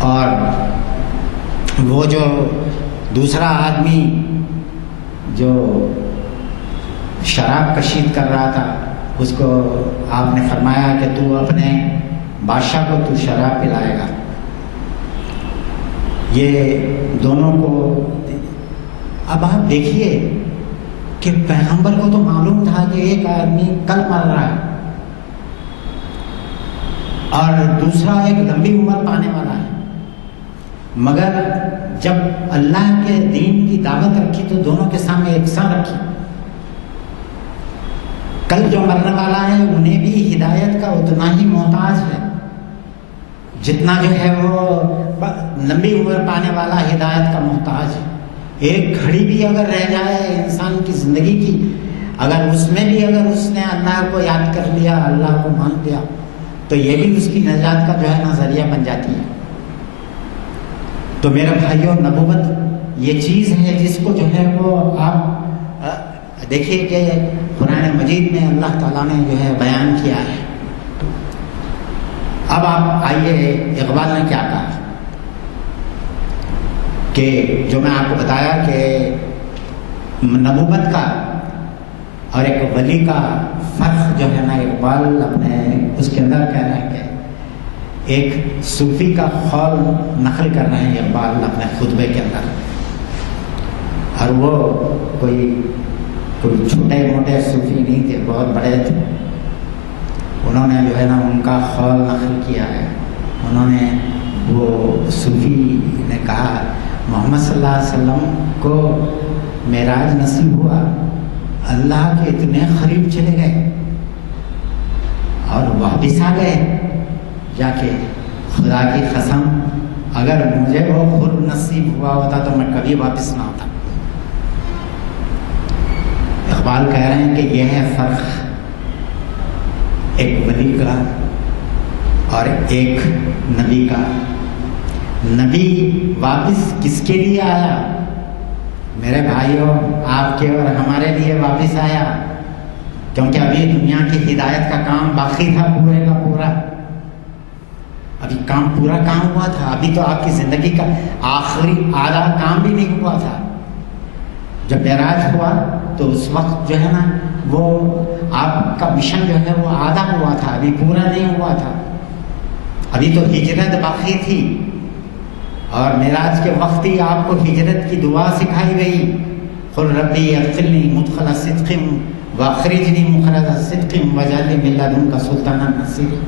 اور وہ جو دوسرا آدمی جو شراب کشید کر رہا تھا، اس کو آپ نے فرمایا کہ تو اپنے بادشاہ کو تو شراب پلائے گا. یہ دونوں کو اب آپ دیکھیے کہ پیغمبر کو تو معلوم تھا کہ ایک آدمی کل مر رہا ہے اور دوسرا ایک لمبی عمر پانے والا ہے، مگر جب اللہ کے دین کی دعوت رکھی تو دونوں کے سامنے یکساں رکھی. کل جو مرنے والا ہے انہیں بھی ہدایت کا اتنا ہی محتاج ہے جتنا جو ہے وہ لمبی عمر پانے والا ہدایت کا محتاج ہے. ایک گھڑی بھی اگر رہ جائے انسان کی زندگی کی، اگر اس میں بھی اگر اس نے اللہ کو یاد کر لیا، اللہ کو مان لیا، تو یہ بھی اس کی نجات کا جو ہے نظریہ بن جاتی ہے. تو میرے بھائیوں، نبوت یہ چیز ہے جس کو جو ہے وہ آپ دیکھیے کہ قرآن مجید میں اللہ تعالیٰ نے جو ہے بیان کیا ہے. اب آپ آئیے اقبال نے کیا کہا کہ جو میں آپ کو بتایا کہ نبوت کا اور ایک ولی کا فرق جو ہے نا، اقبال اپنے اس کے اندر کہہ رہے ہیں کہ ایک صوفی کا قول نقل کر رہے ہیں اقبال اپنے خطبے کے اندر. اور وہ کوئی چھوٹے موٹے صوفی نہیں تھے، بہت بڑے تھے. انہوں نے جو ہے نا ان کا قول نقل کیا ہے. انہوں نے وہ صوفی نے کہا محمد صلی اللہ علیہ وسلم کو معراج نصیب ہوا، اللہ کے اتنے قریب چلے گئے اور واپس آ گئے جا کے. خدا کی قسم اگر مجھے وہ خود نصیب ہوا ہوتا تو میں کبھی واپس نہ ہوتا. اقبال کہہ رہے ہیں کہ یہ ہے فرق ایک ولی کا اور ایک نبی کا. نبی واپس کس کے لیے آیا؟ میرے بھائیوں، آپ کے اور ہمارے لیے واپس آیا، کیونکہ ابھی دنیا کی ہدایت کا کام باقی تھا پورے کا پورا. ابھی کام پورا کام ہوا تھا. ابھی تو آپ کی زندگی کا آخری آدھا کام بھی نہیں ہوا تھا. جب معراج ہوا تو اس وقت جو ہے نا وہ آپ کا مشن جو ہے وہ آدھا ہوا تھا، ابھی پورا نہیں ہوا تھا. ابھی تو ہجرت باقی تھی اور معراج کے وقت ہی آپ کو ہجرت کی دعا سکھائی گئی. قل ربی ادخلنی مدخل صدق واخرجنی مخرج صدق واجعل من لدنک سلطانا نصیرا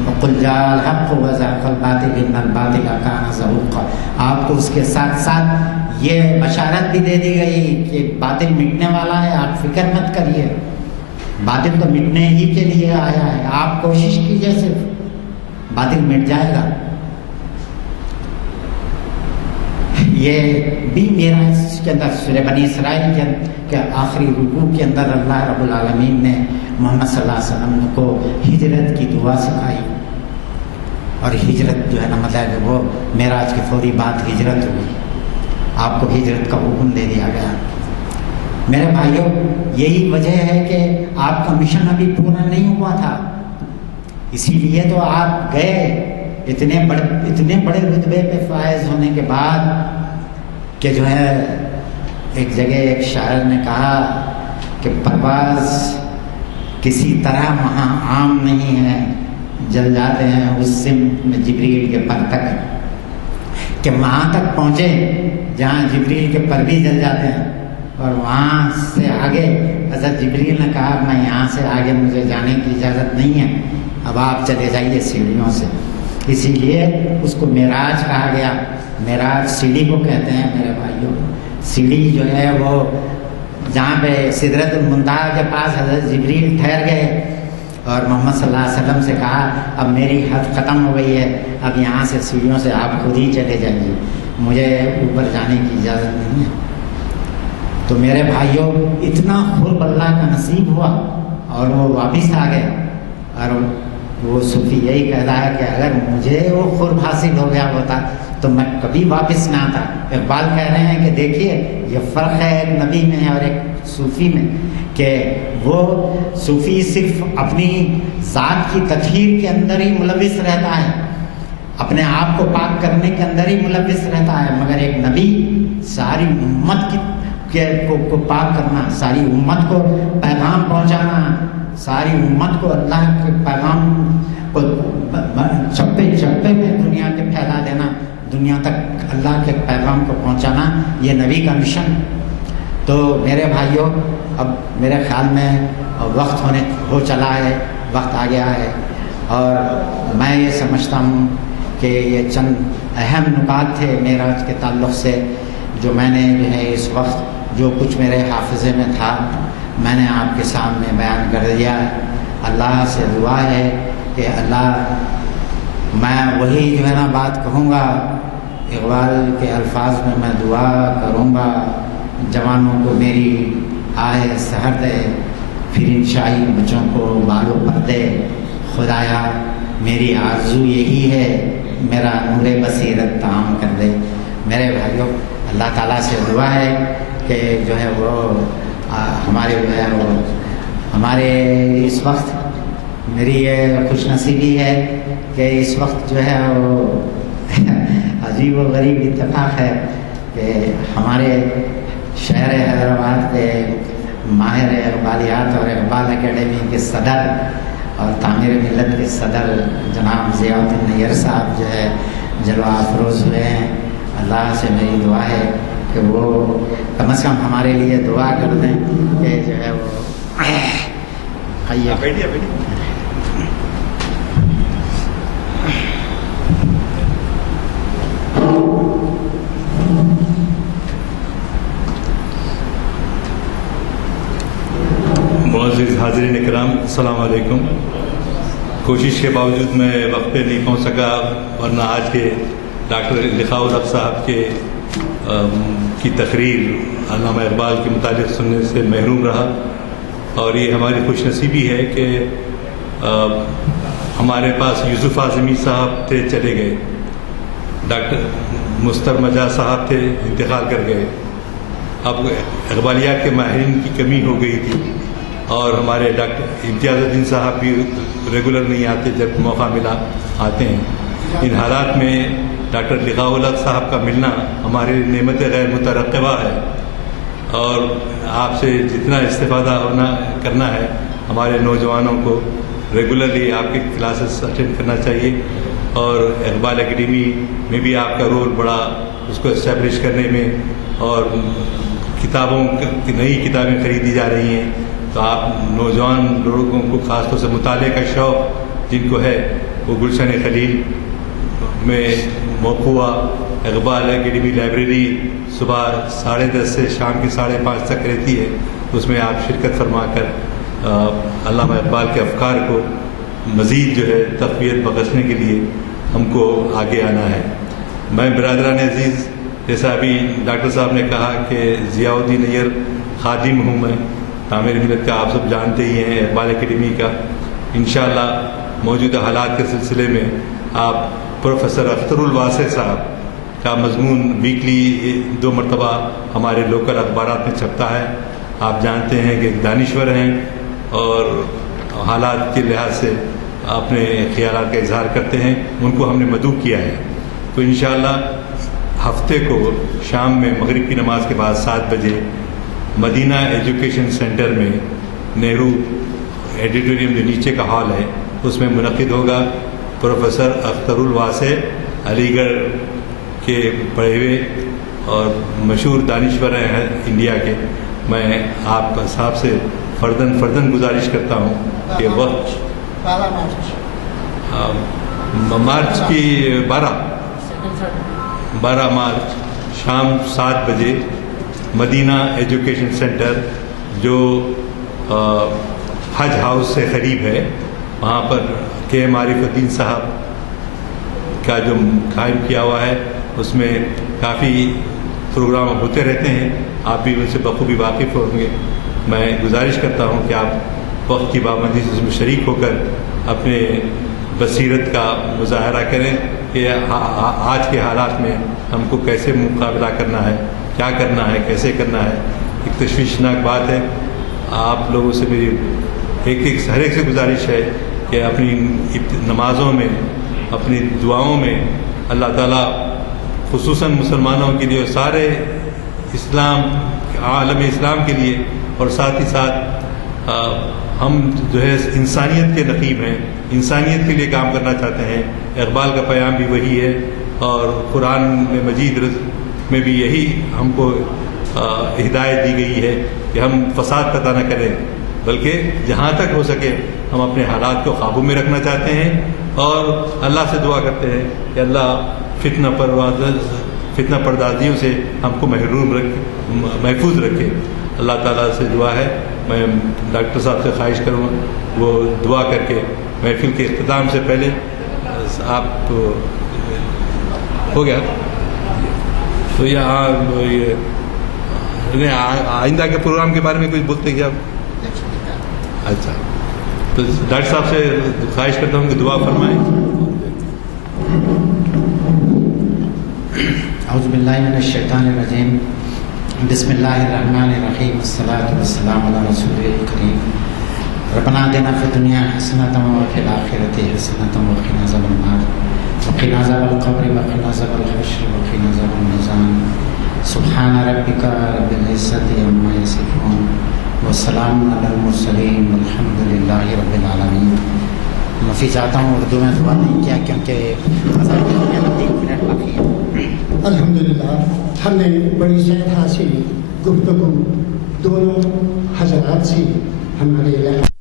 وقل جاء الحق وزهق الباطل ان الباطل كان زهوقا. آپ کو اس کے ساتھ ساتھ یہ بشارت بھی دے دی گئی کہ باطل مٹنے والا ہے، آپ فکر مت کریے، باطل تو مٹنے ہی کے لیے آیا ہے. آپ کوشش کیجیے، صرف باطل مٹ جائے گا. یہ بھی میرا اس کے اندر سورہ بنی اسرائیل کے آخری رکوع کے اندر اللہ رب العالمین نے محمد صلی اللہ علیہ وسلم کو ہجرت کی دعا سکھائی. اور ہجرت جو ہے نا مطلب وہ معراج کی فوری بعد ہجرت ہوئی، آپ کو ہجرت کا حکم دے دیا گیا۔ میرے بھائیوں، یہی وجہ ہے کہ آپ کا مشن ابھی پورا نہیں ہوا تھا، اسی لیے تو آپ گئے اتنے بڑے رتبے پہ فائز ہونے کے بعد کہ جو ہے ایک جگہ ایک شاعر نے کہا کہ پرواز کسی طرح وہاں عام نہیں ہے، جل جاتے ہیں اس سمت میں جبریل کے پر تک، کہ وہاں تک پہنچے جہاں جبریل کے پر بھی جل جاتے ہیں، اور وہاں سے آگے حضرت جبریل نے کہا میں یہاں سے آگے مجھے جانے کی اجازت نہیں ہے، اب آپ چلے جائیے سیڑھیوں سے۔ اسی لیے اس کو معراج کہا گیا۔ معراج سیڑھی کو کہتے ہیں میرے بھائیوں۔ سیڑھی جو ہے وہ جہاں پہ سدرۃ المنتہا کے پاس حضرت جبریل ٹھہر گئے اور محمد صلی اللہ علیہ وسلم سے کہا اب میری حد ختم ہو گئی ہے، اب یہاں سے سیڑھیوں سے آپ خود ہی چلے جائیے، مجھے اوپر جانے کی اجازت نہیں ہے۔ تو میرے بھائیوں، اتنا قرب اللہ کا نصیب ہوا اور وہ واپس آ گئے، اور وہ صوفی یہی کہتا ہے کہ اگر مجھے وہ قرب حاصل ہو گیا ہوتا تو میں کبھی واپس نہ آتا۔ اقبال کہہ رہے ہیں کہ دیکھیے یہ فرق ہے ایک نبی میں اور ایک صوفی میں، کہ وہ صوفی صرف اپنی ذات کی تطہیر کے اندر ہی ملوث رہتا ہے، اپنے آپ کو پاک کرنے کے اندر ہی ملوث رہتا ہے، مگر ایک نبی ساری امت کو پاک کرنا، ساری امت کو پیغام پہنچانا، ساری امت کو اللہ کے پیغام کو چپے چپے میں دنیا کے پھیلا دینا، دنیا تک اللہ کے پیغام کو پہنچانا، یہ نبی کا مشن۔ تو میرے بھائیوں، اب میرے خیال میں وقت ہو چلا ہے، وقت آ گیا ہے، اور میں یہ سمجھتا ہوں کہ یہ چند اہم نکات تھے معراج کے تعلق سے جو میں نے جو ہے اس وقت جو کچھ میرے حافظے میں تھا میں نے آپ کے سامنے بیان کر دیا۔ اللہ سے دعا ہے کہ اللہ، میں وہی جو ہے نا بات کہوں گا، اقبال کے الفاظ میں میں دعا کروں گا، جوانوں کو میری آہ سحر دے، پھر انشائی بچوں کو بالوں پر دے، خدایا میری آرزو یہی ہے، میرا نور بصیرت تمام کر دے۔ میرے بھائیوں، اللہ تعالیٰ سے دعا ہے کہ جو ہے وہ ہمارے جو ہے وہ ہمارے اس وقت میری یہ خوش نصیبی ہے کہ اس وقت جو ہے وہ عجیب و غریب اتفاق ہے کہ ہمارے شہر حیدرآباد کے ماہر اقبالیات اور اقبال اکیڈمی کے صدر اور تعمیر ملت کے صدر جناب ضیاء الدین نیئر صاحب جو ہے جلوہ افروز ہوئے ہیں۔ اللہ سے میری دعا ہے کہ وہ کم از کم ہمارے لیے دعا کر دیں کہ جو ہے وہ معزز حاضرین اکرام، السلام علیکم۔ کوشش کے باوجود میں وقت پہ نہیں پہنچ سکا، ورنہ آج کے ڈاکٹر لقاء الحق صاحب کی تقریر علامہ اقبال کے متعلق سننے سے محروم رہا، اور یہ ہماری خوش نصیبی ہے کہ ہمارے پاس یوسف اعظمی صاحب تھے، چلے گئے، ڈاکٹر مستر مجاز صاحب تھے، انتقال کر گئے، اب اقبالیات کے ماہرین کی کمی ہو گئی تھی، اور ہمارے ڈاکٹر امتیاز الدین صاحب بھی ریگولر نہیں آتے، جب موقع ملا آتے ہیں۔ ان حالات میں ڈاکٹر لقاء الحق صاحب کا ملنا ہمارے نعمت غیر مترقبہ ہے، اور آپ سے جتنا استفادہ کرنا ہے، ہمارے نوجوانوں کو ریگولرلی آپ کے کلاسز اٹینڈ کرنا چاہیے، اور اقبال اکیڈمی میں بھی آپ کا رول بڑا، اس کو اسٹیبلش کرنے میں، اور کتابوں کی نئی کتابیں خریدی جا رہی ہیں، تو آپ نوجوان لوگوں کو خاص طور سے مطالعے کا شوق جن کو ہے، وہ گلشن خلیل میں موقوع اقبال اکیڈمی لائبریری صبح 10:30 سے شام کے 5:30 تک رہتی ہے، اس میں آپ شرکت فرما کر علامہ اقبال کے افکار کو مزید جو ہے تقویت بخشنے کے لیے ہم کو آگے آنا ہے۔ میں برادران عزیز، جیسا ابھی ڈاکٹر صاحب نے کہا کہ ضیاء الدین نیئر خادم ہوں میں، تعمیر ملت کا آپ سب جانتے ہی ہیں، اقبال اکیڈمی کا۔ انشاءاللہ موجودہ حالات کے سلسلے میں آپ پروفیسر اختر الواسع صاحب کا مضمون ویکلی 2 مرتبہ ہمارے لوکل اخبارات میں چھپتا ہے. آپ جانتے ہیں کہ ایک دانشور ہیں اور حالات کے لحاظ سے اپنے خیالات کا اظہار کرتے ہیں. ان کو ہم نے مدعو کیا ہے. تو انشاءاللہ ہفتے کو شام میں مغرب کی نماز کے بعد 7 بجے مدینہ ایجوکیشن سینٹر میں نہرو ایڈیٹوریم جو نیچے کا ہال ہے اس میں منعقد ہوگا. پروفیسر اختر الواسع علی گڑھ کے پڑھے ہوئے اور مشہور دانشور ہیں انڈیا کے. میں آپ صاحب سے فرداً گزارش کرتا ہوں کہ وقت 12 مارچ شام 7 بجے مدینہ ایجوکیشن سینٹر جو حج ہاؤس سے قریب ہے وہاں پر کے عارف الدین صاحب کا جو قائم کیا ہوا ہے اس میں کافی پروگرام ہوتے رہتے ہیں. آپ بھی ان سے بخوبی واقف ہوں گے. میں گزارش کرتا ہوں کہ آپ وقت کی پابندی سے اس میں شریک ہو کر اپنے بصیرت کا مظاہرہ کریں کہ آج کے حالات میں ہم کو کیسے مقابلہ کرنا ہے, کیا کرنا ہے, کیسے کرنا ہے. ایک تشویشناک بات ہے. آپ لوگوں سے میری ہر ایک سے گزارش ہے کہ اپنی نمازوں میں, اپنی دعاؤں میں اللہ تعالیٰ خصوصاً مسلمانوں کے لیے اور سارے عالم اسلام کے لیے, اور ساتھ ہی ساتھ ہم جو ہے انسانیت کے نقیب ہیں, انسانیت کے لیے کام کرنا چاہتے ہیں. اقبال کا پیام بھی وہی ہے اور قرآن میں مجید میں بھی یہی ہم کو ہدایت دی گئی ہے کہ ہم فساد پیدا نہ کریں بلکہ جہاں تک ہو سکے ہم اپنے حالات کو قابو میں رکھنا چاہتے ہیں اور اللہ سے دعا کرتے ہیں کہ اللہ فتنہ پردازیوں سے ہم کو محفوظ رکھے. اللہ تعالیٰ سے دعا ہے. میں ڈاکٹر صاحب سے خواہش کروں وہ دعا کر کے محفل کے اختتام سے پہلے آپ ہو گیا تو یہاں آئندہ کے پروگرام کے بارے میں کچھ بولتے ہیں آپ؟ اچھا, تو ڈاکٹر صاحب سے خواہش کرتا ہوں کہ دعا فرمائیں. اعوذ باللہ من الشیطان الرجیم. بسم اللہ الرحمن الرحیم. الصلاۃ والسلام علی رسول الکریم. ربنا آتنا فی الدنیا حسنۃ وفی الآخرۃ حسنۃ وقنا عذاب النار وقنا عذاب القبر وقنا عذاب الحشر وقنا عذاب المیزان. سبحان ربک رب العزۃ عما یصفون وسلام علی المرسلین والحمد للہ رب العالمین. معافی چاہتا ہوں اردو میں دعا نہیں کیا کیونکہ 3 منٹ باقی ہے. الحمدللہ ہم نے بڑی صحت حاصل گفتگو دونوں حضرات سے ہمارے علاقے